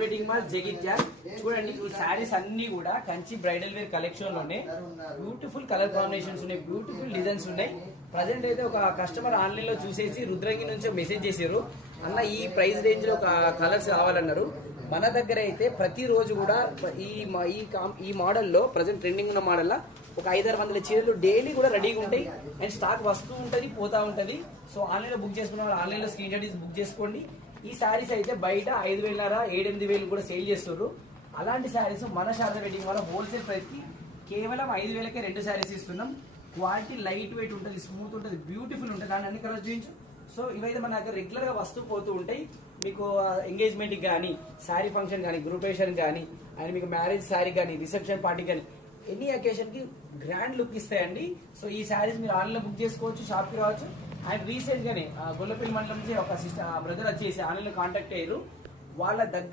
Wedding mall Jagtial చూడండి. ఈ శారీస్ అన్ని కూడా కంచి బ్రైడల్ వేర్ కలెక్షన్ లోనే బ్యూటిఫుల్ కలర్ కాంబినేషన్స్ ఉన్నాయి, బ్యూటిఫుల్ డిజైన్స్ ఉన్నాయి. ప్రజెంట్ అయితే ఒక కస్టమర్ ఆన్లైన్ లో చూసేసి రుద్రంగి నుంచి మెసేజ్ చేశారు, అన్న ఈ ప్రైస్ రేంజ్ లో కలర్స్ కావాలన్నారు. మన దగ్గర అయితే ప్రతిరోజు కూడా ఈ మోడల్లో ప్రజెంట్ ట్రెండింగ్ ఉన్న మోడల్ ఒక 500-600 చీరలు డైలీ కూడా రెడీగా ఉంటాయి. అండ్ స్టాక్ వస్తూ ఉంటది, పోతా ఉంటది. సో ఆన్లైన్ లో బుక్ చేసుకున్న వాళ్ళు ఆన్లైన్ లో స్క్రీన్ షాట్ తీసి బుక్ చేసుకోండి. ఈ శారీస్ అయితే బయట 5,500-7,000 కూడా సేల్ చేస్తారు. అలాంటి శారీస్ మన శారద వెడ్డింగ్ వల్ల హోల్సేల్ ప్రైస్ కి కేవలం 5,000కే 2 శారీస్ ఇస్తున్నాం. క్వాలిటీ లైట్ వెయిట్ ఉంటుంది, స్మూత్ ఉంటుంది, బ్యూటిఫుల్ ఉంటుంది. దాన్ని అన్ని కలర్స్ చూపించు. సో ఇవైతే మన దగ్గర రెగ్యులర్ గా వస్తూ పోతూ ఉంటాయి. మీకు ఎంగేజ్మెంట్ కానీ, శారీ ఫంక్షన్ కానీ, గ్రూపేషన్ కానీ, అండ్ మీకు మ్యారేజ్ శారీ కానీ, రిసెప్షన్ పార్టీ కానీ, ఎనీ అకేషన్ కి గ్రాండ్ లుక్ ఇస్తాయండి. సో ఈ శారీస్ మీరు ఆన్లైన్ లో బుక్ చేసుకోవచ్చు, షాప్ కి రావచ్చు. అండ్ రీసెంట్ గానే గొల్లపల్లి మండలం నుంచి ఒక బ్రదర్ వచ్చేసి ఆన్లైన్ లో కాంటాక్ట్ అయ్యారు. వాళ్ళ దగ్గర